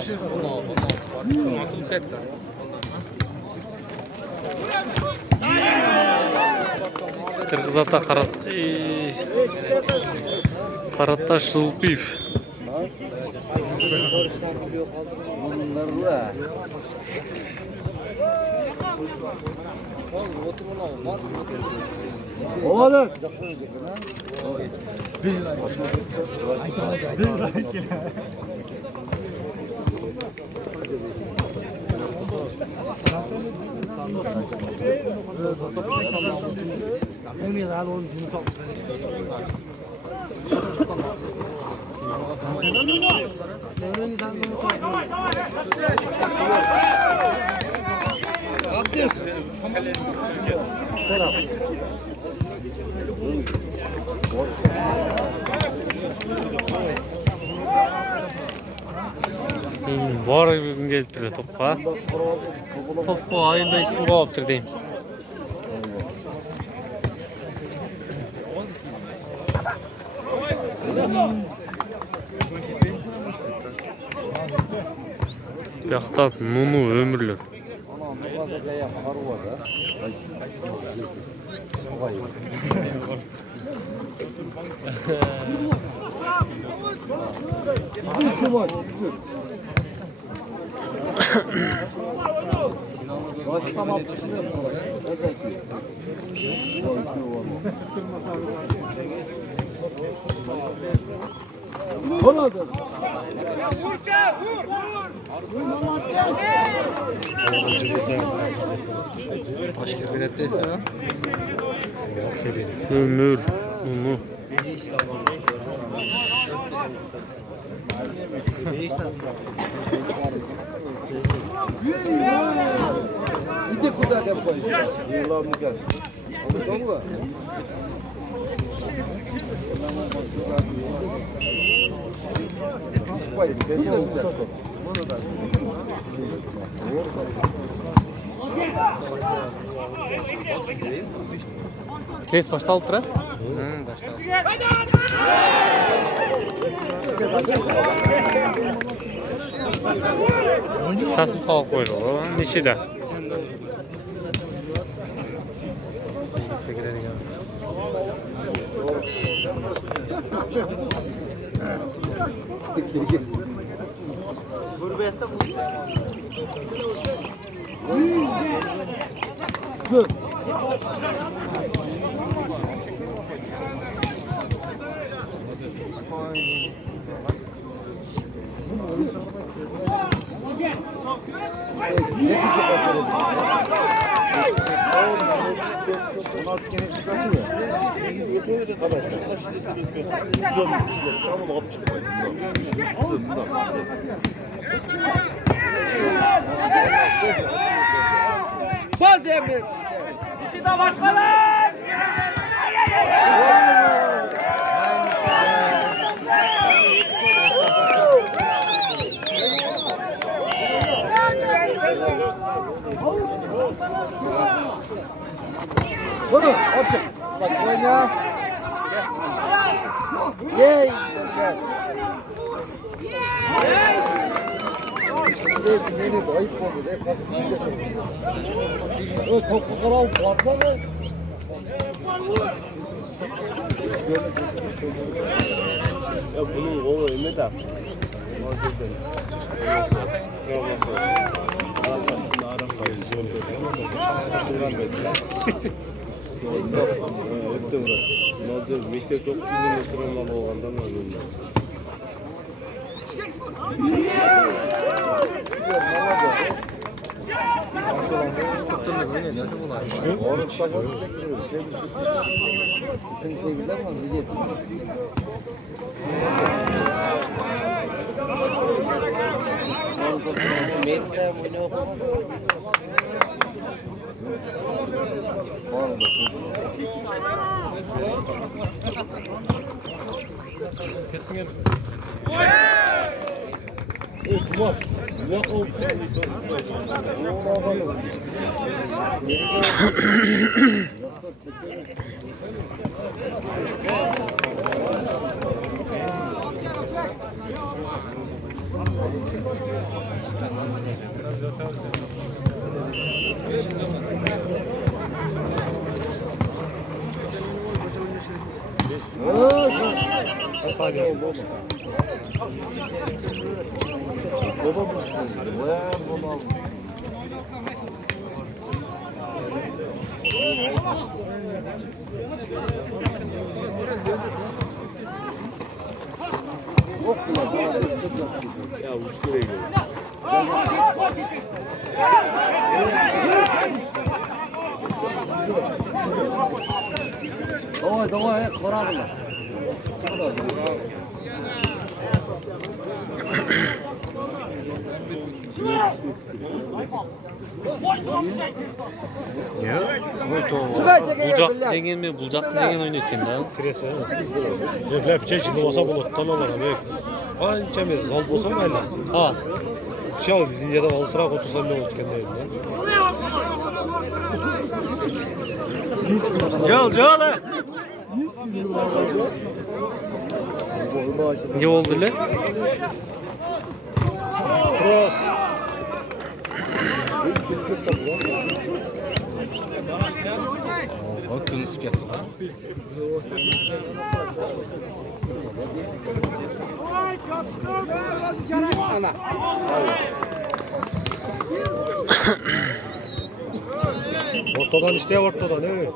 Nasıl katta? Kırgız ata Karataş Zulpiyev. Oğlum. Var gün gelip duruyor topqa. Top bu ayında işin boğaptır deyim. Yaxtan Nunu ömürlük. Ömür, Nunu. İde kuda da koyacağız. Yıllarını gelsin. Anladın mı? Kres baştalып тұра? Сасып қалып қойды ғой. Нешеде? Baz emri. İşi de başkalar. Bunu yapacak. Bak oyna. Yey. Beni de ayıp oldu. O topu karal patladı. Ya bunun kolu Mehmet abi. Mektup okuduğunda travmalı olandan var bunlar. Tuttunuz beni de bunlar. Oruç takar. Sen sevgiler mi? Diyecek. Melisa bu ne okumak? Ya uç nereye gidiyor? Давай, правильно. Bulcak cengen mi? Bulcak cengen oynuyor ekan da. Kirese. Hep çeşitli olsa buluttan olur abi. Anca mı? Zal bolsa mayla. Ha. Şav ya da alsırak otursam ne olur kendi evimde. Gel. Ne oldu le? Cross. Bakın isket. Ortadan işte ortadan evet.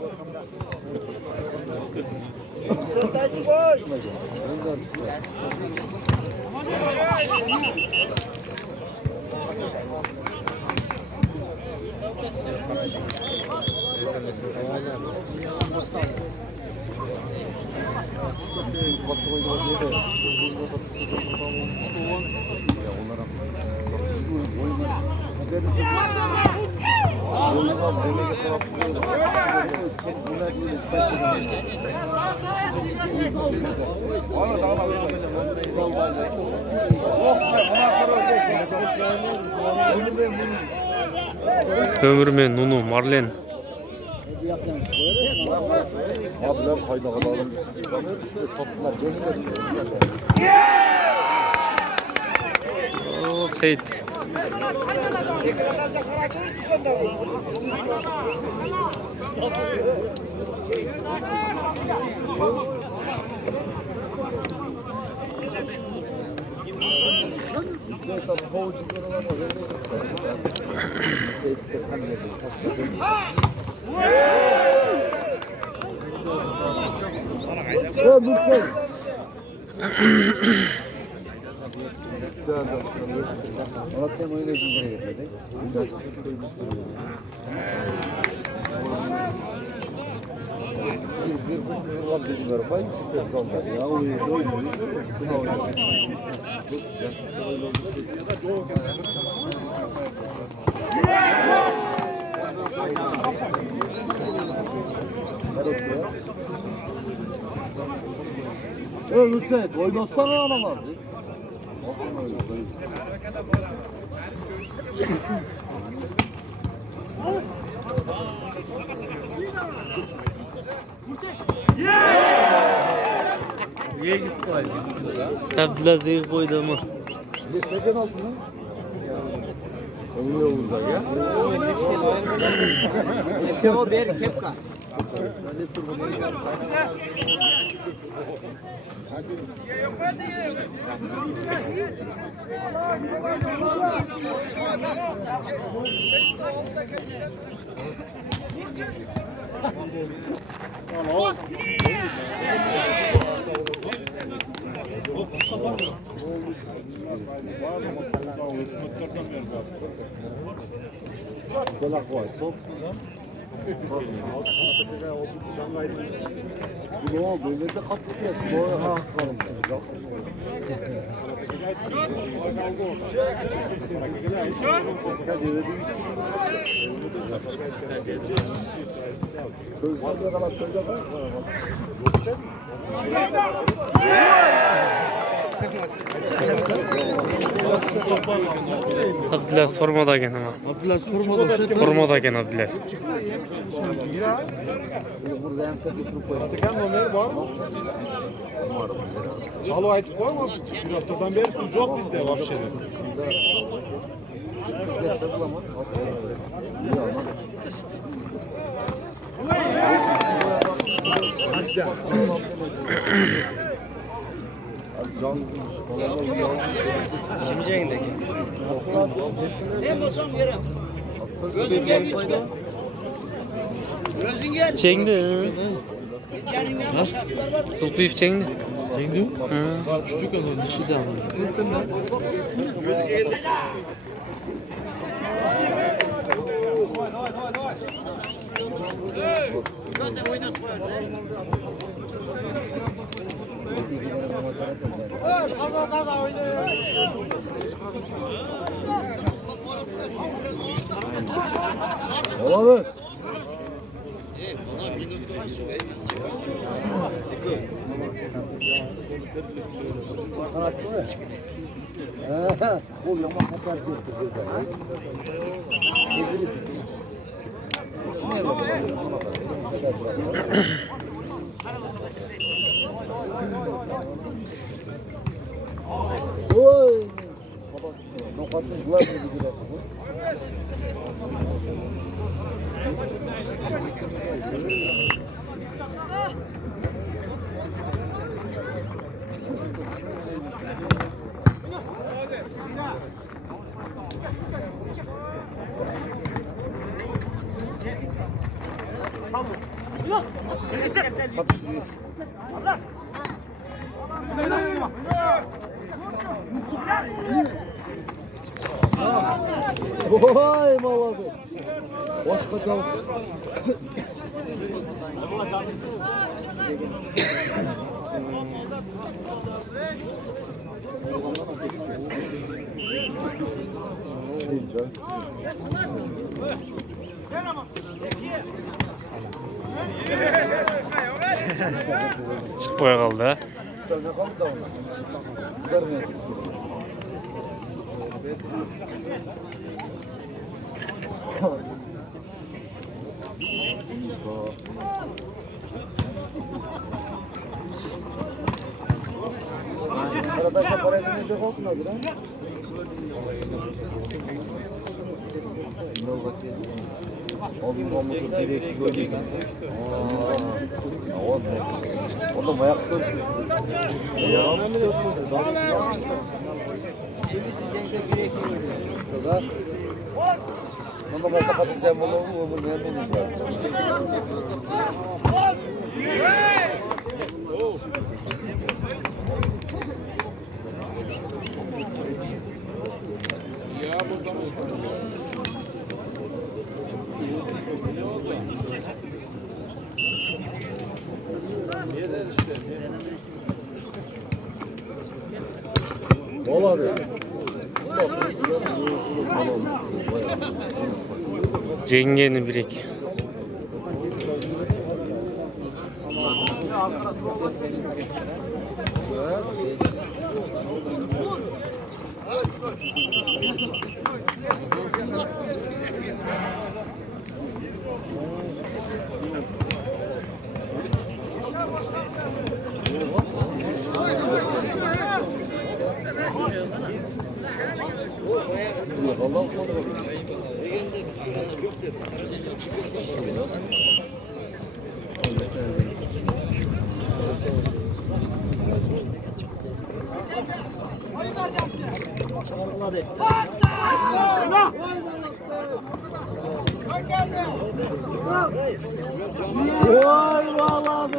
Ömürmen, Nunu, Marlen. Abiler kaynağalarım. Sattılar. Oo, Seyit. Malatya oynayacağım buraya getirdik. Bir var dediler. Bay işte kalmadı. Ya oynuyor. Lütfen oynasana adamlar. Niye gitti aynı? Abdullah zevk koydu ama. Geçerken aldın mı? Oynuyor burada ya. İşte o bir kepka. Kulak var. Top. Ne oldu? Böyle de katlık yok. Bu ha kalın. Gözlerine kadar söyleyecek. Abdülas formada ekan ama. Abdülas formada şey. Formada ekan Abdülas. Burada hem çok oturup koyuyor. Atakan nomeri var mı? Alo aytıp koyma. Bir haftadan beri su yok bizde vapşede. Bisikletle bulamam. Şimdi yayındaki. Çengdi. Zulpiyif çengdi. Çengdi mi? Hı. Olur. O yaman kapar Oy! Nokatın güzel bir güzel. Vay maladı. Başka çalışsın. Çıkıp koya kaldı. Arkadaşlar para edinecek olsun abi lan. Oğlum direkt böyle. Oğlum ayakta. Ya ne yapıyorsun? Şurada. Onu ben kapatacağım onu ne yapayım? Olabilir. Cengeni birek. Vay vallahi.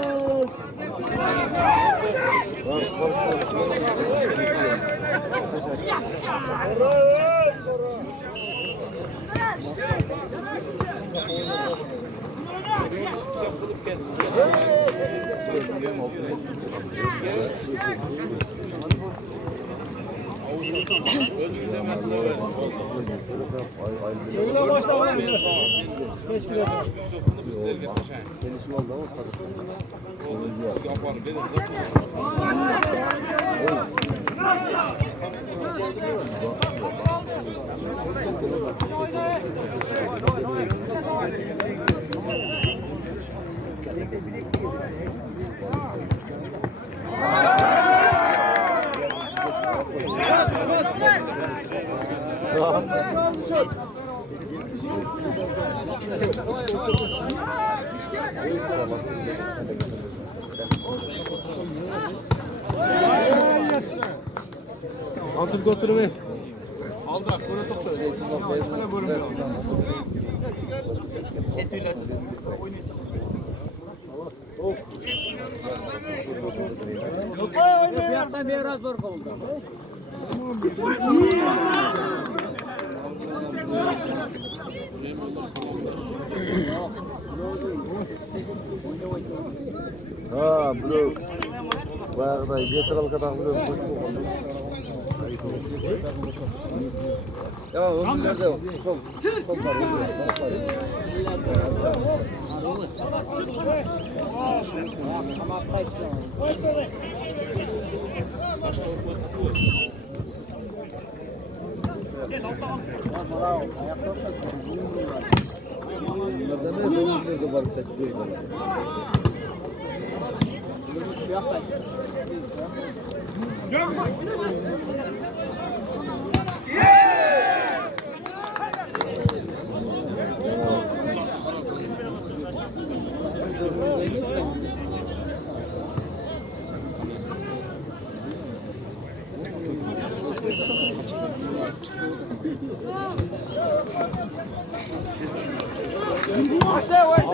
Öyle başla lan. 5 kilo. Gelişim oldu ama Ansır götürme. Ha, bro. Bayağıda yeter kadar bro. Ya onun nerede o? Sol. Sol var.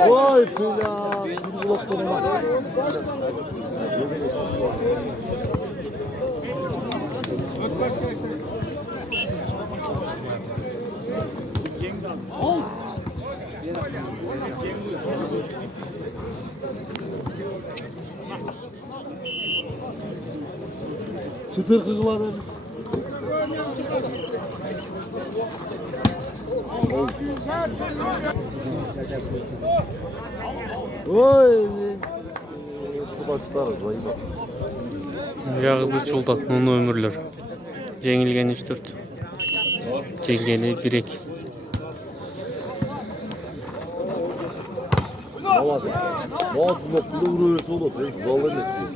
Oy pila, bir blok durma. Çıtır kızlarım. Oy. Başlarız vay bak. Yağızlı çoldat, nunu ömürler. Jengilgen 3-4. Jengeni 1-2. Hava. Bak bak vuruyor solo. Vallahi ne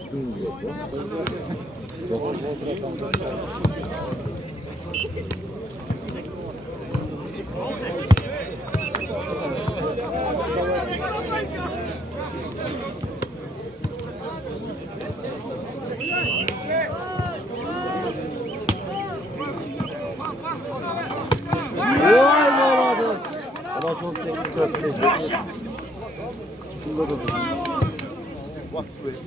Vay baba. Ama çok teknik gösteriyor. Şunda da dur. Bak böyle.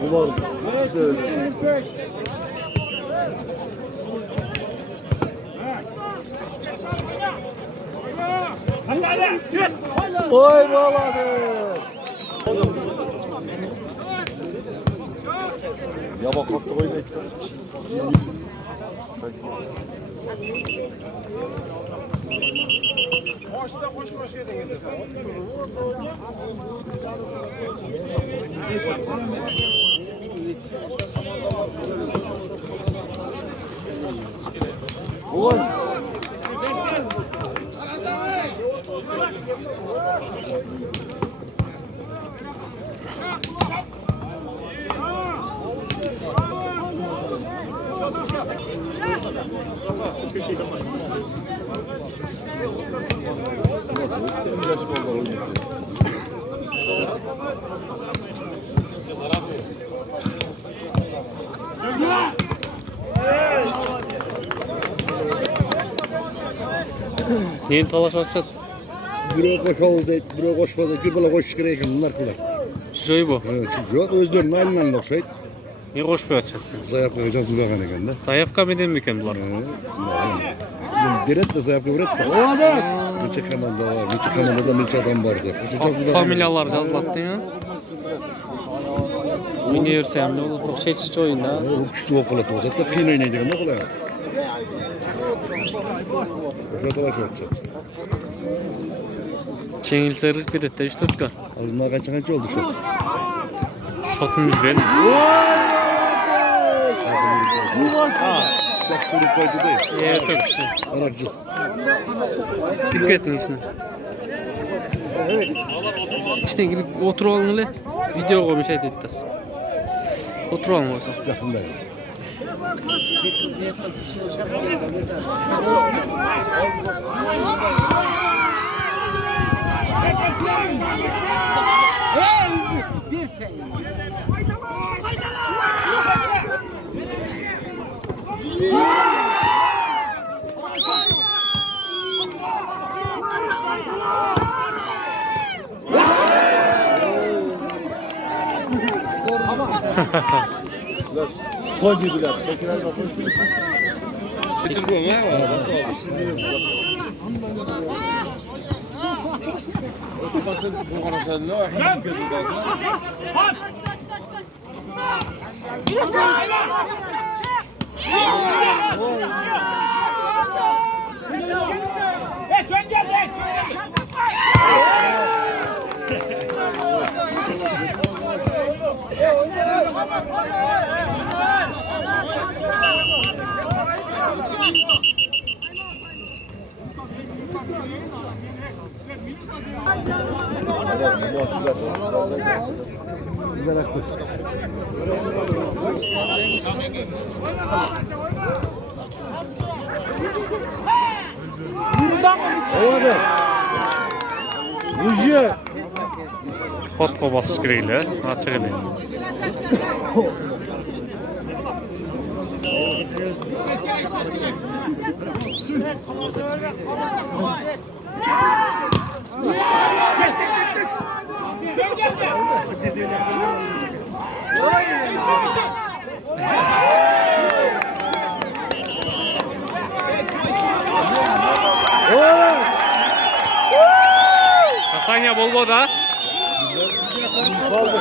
Bunlar oy bağladı. Ya bak kalktı oynayın. Koşta koş şeyde gelir. Oy. Neyin talaş açacak? Biri koşmadı, biri koşmadı, bir bala koşuş gereken bunlar kılar. Joy bu. Evet, çünkü yok, özlerinin halinden oksaydı. niye koşmuyor açacak? Zayıf koyacağız durağın ekende. Zayıfka mı değil mi iken bunlar? Beret de zayıf beret de. Milçek Kaman'da var. Milçek Kaman'da da milçek adam vardı. Familyalar yazlattın ya. Mini yersem ne olur? Şeysiz oyunda. O küçük okula da olacak da kıyın oynayacak ne kolay. Ne kadar çok olacak. Çengil sarık bir de 3-4 kan. Ağzımdan kaç oldu şot. Şotun biz benim. Bak sürüp koydu değil. Evet öpüştüm. Arapçık. Dikkatin içine. İşte girip oturalım öyle. Video koymuş ettiyiz. Oturalım olsa. Yakında ya. Koy gibiler. Şeker bakın. Gider aklı. Oğlum. Ucu. Fotko basış gireyle. Açık edeyim. Kasanya bol da. Kaldı.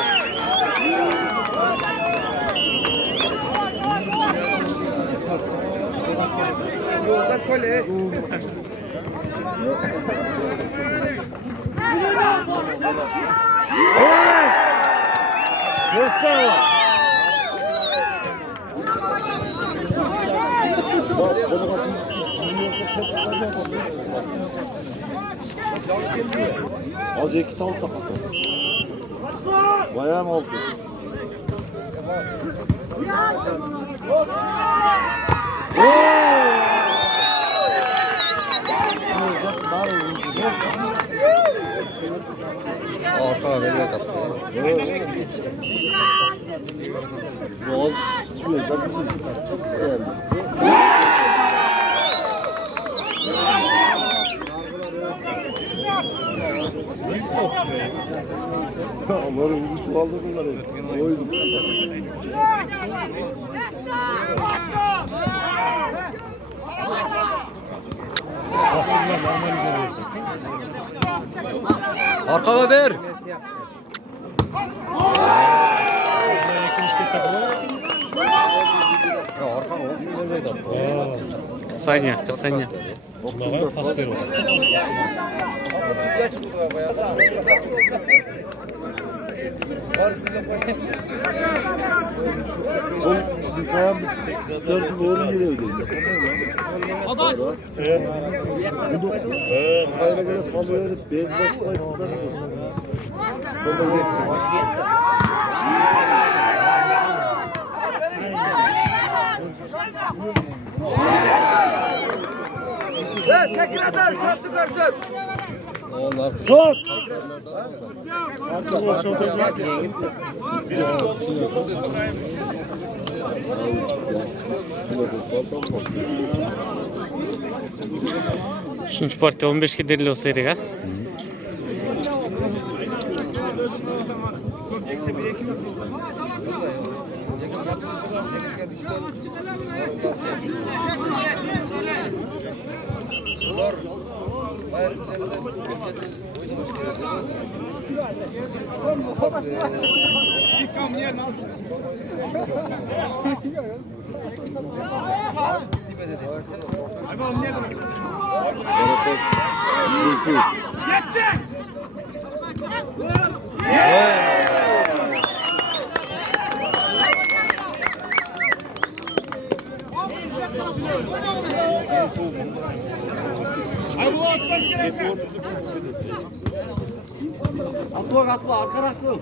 Az iki tal takat. Bayağı mı oldu? Arka veriyor kapı. Boğaz tutuyor. Ben bizim. Onları vuruşu aldı bunları. Koydum. Arkaya ver. Kasanya, kasanya. Bunlara pas veriyor. Oğlum siz sayan dört doğru yere ödeyecek. Bunu kayına göre sallıyor herif. Bezle koyup Sekreter şartı karşı. Tut! Üçüncü parti 15'ke delil olsaydı ha. Atla arkadaşım.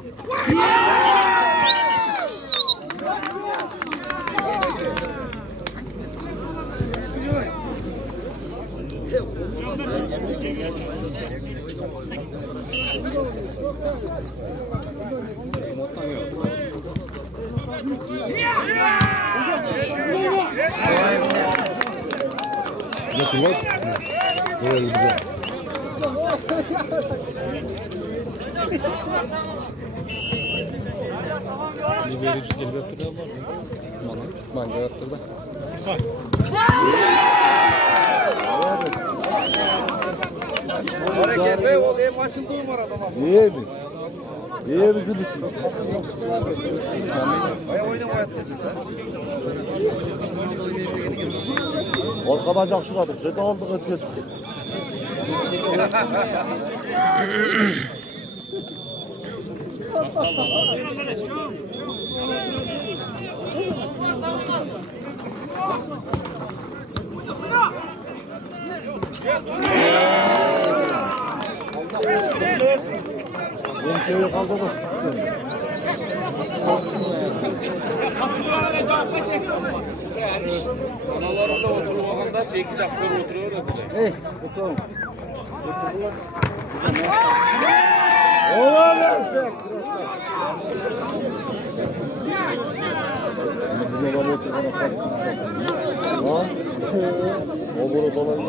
Nasıl bak? Böyle güzel. Bir verici gelip yaptırıyor mu? Manca yaptırdı. Hareket be olayım açıldı umar adama. İyi mi? İyi misin? Aya oynama yatmayacak lan. Orkadan şuradır. Sen de aldık ötüyorsun. Köyü kaldırdık. Analarında oturmakanda çekici aktörü oturuyor da bile. Oturalım. Ola versek. O bunu dolayı.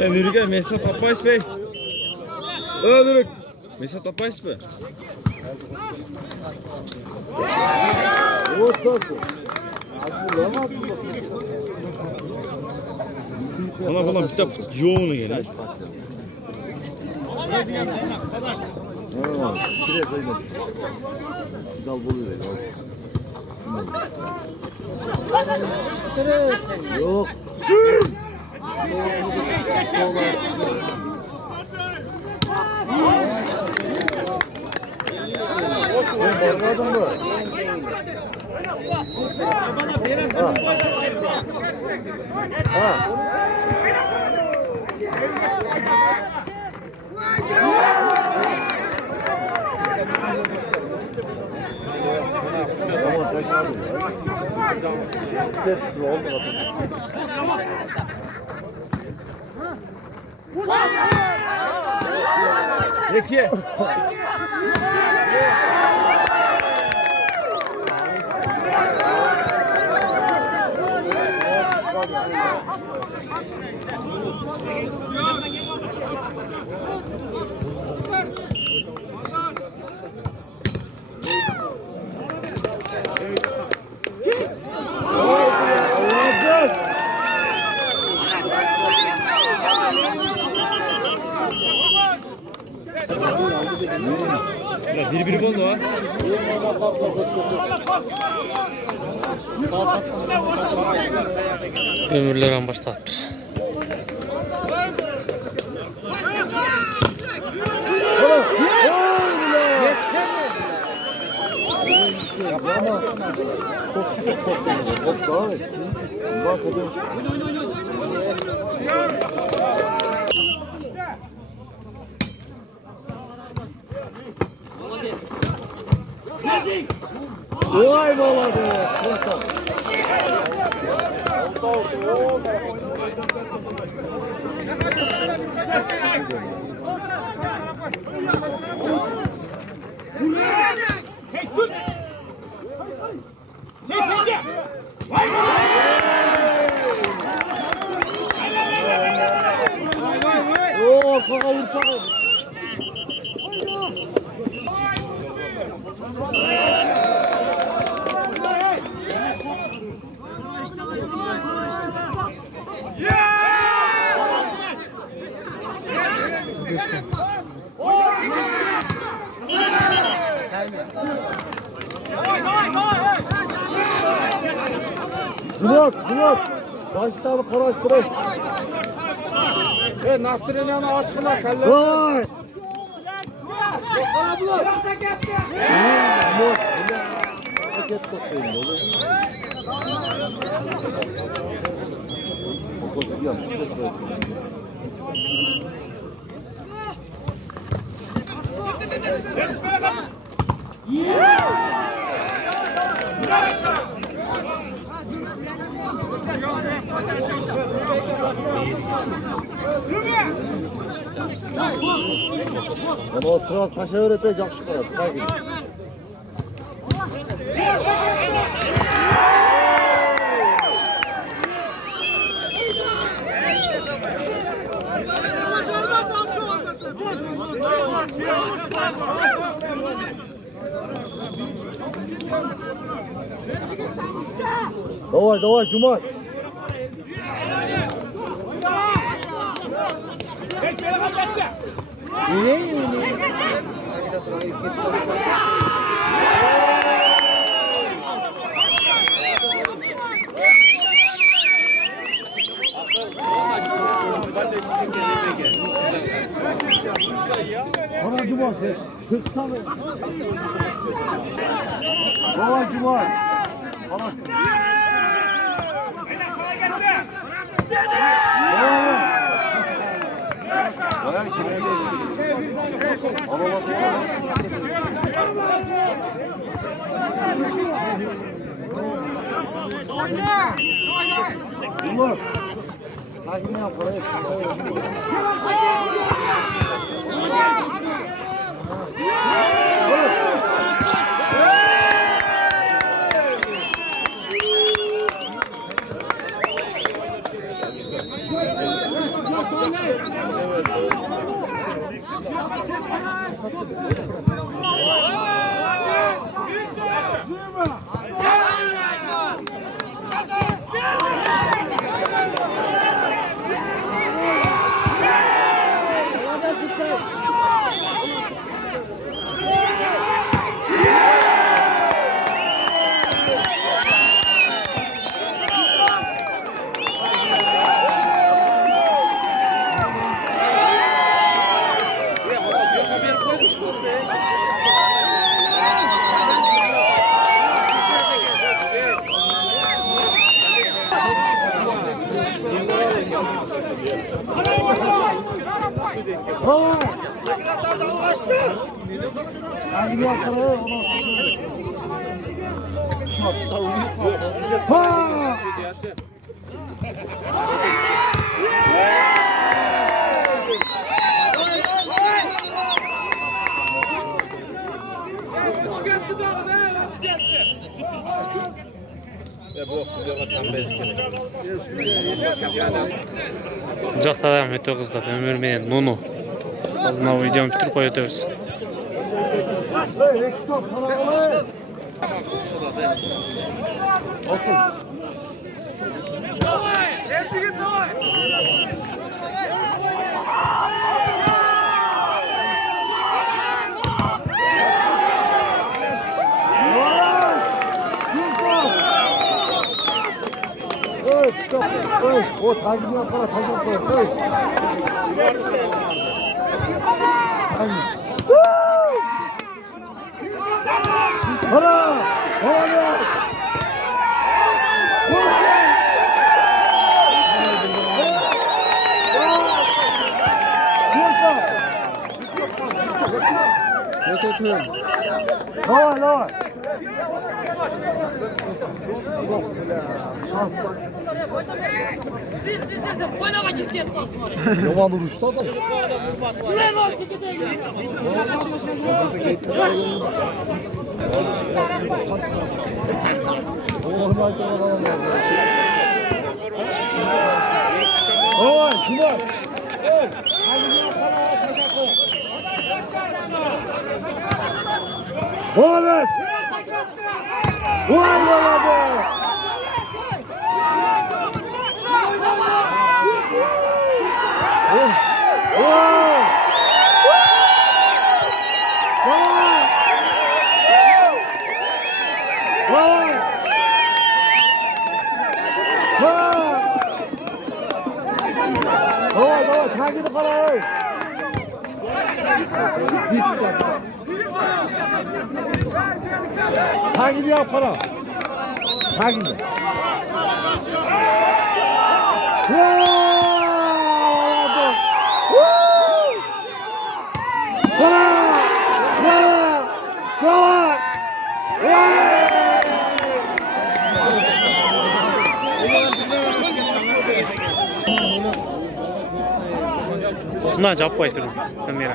Ömürge Mesut Abbas Bey. Ömürük. Mesut Abbas Bey. Ortası. Ona falan bir tap yoğunu gene. Pires oynadı. Dal buluyor. Yok. Sen barmadın mı? Ha. Tamam, sen kaldın ya. Peki. Bir oldu ha. Ömürler başlattır. Vay baladı. Nasıl? Oo, kaka vursa. Bulat. Başta bir karıştırın. Nasır'ın aşkına kelle. Vay. Paket toplayayım oğlum. Ama o sırası taşa öğretecek yakışık var. Saygın. Давай, Cumay. Bana Cumay. Kırksana. Давай, Cumay. Umut. Sakin yap burayı. Жақта да өте қыздар, өмір менен Нуну. Азына видеоны бітіріп қоя өтеміз. O takibine para takip koy. Para! Para! Давай. Siz desin boynağa git git basma. Yaman duruşta da. Ulan o çıkıda gel. Oy, Kumar. Olamaz. Vay olamaz. Давай, 자기도 가라. 자기도 아파라. 자기도. Bundan yapmayı durun. Kamera.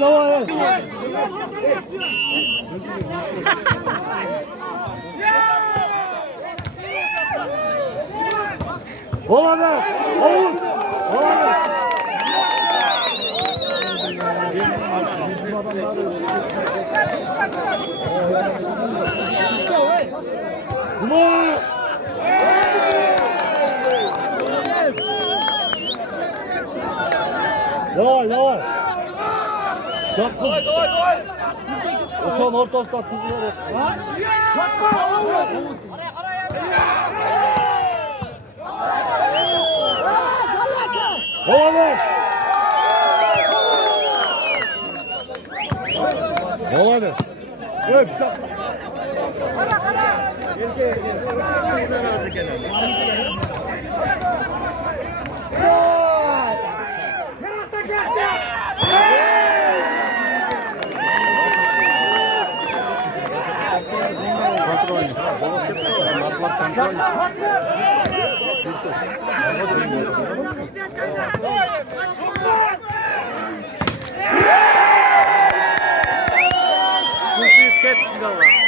Давай. Olamaz. Avut. Olamaz. Kumar. Давай. Çok kız. Uşağın ortasında tuzları. Olamaz. Olamaz. Evet. Kuş ket bir daha.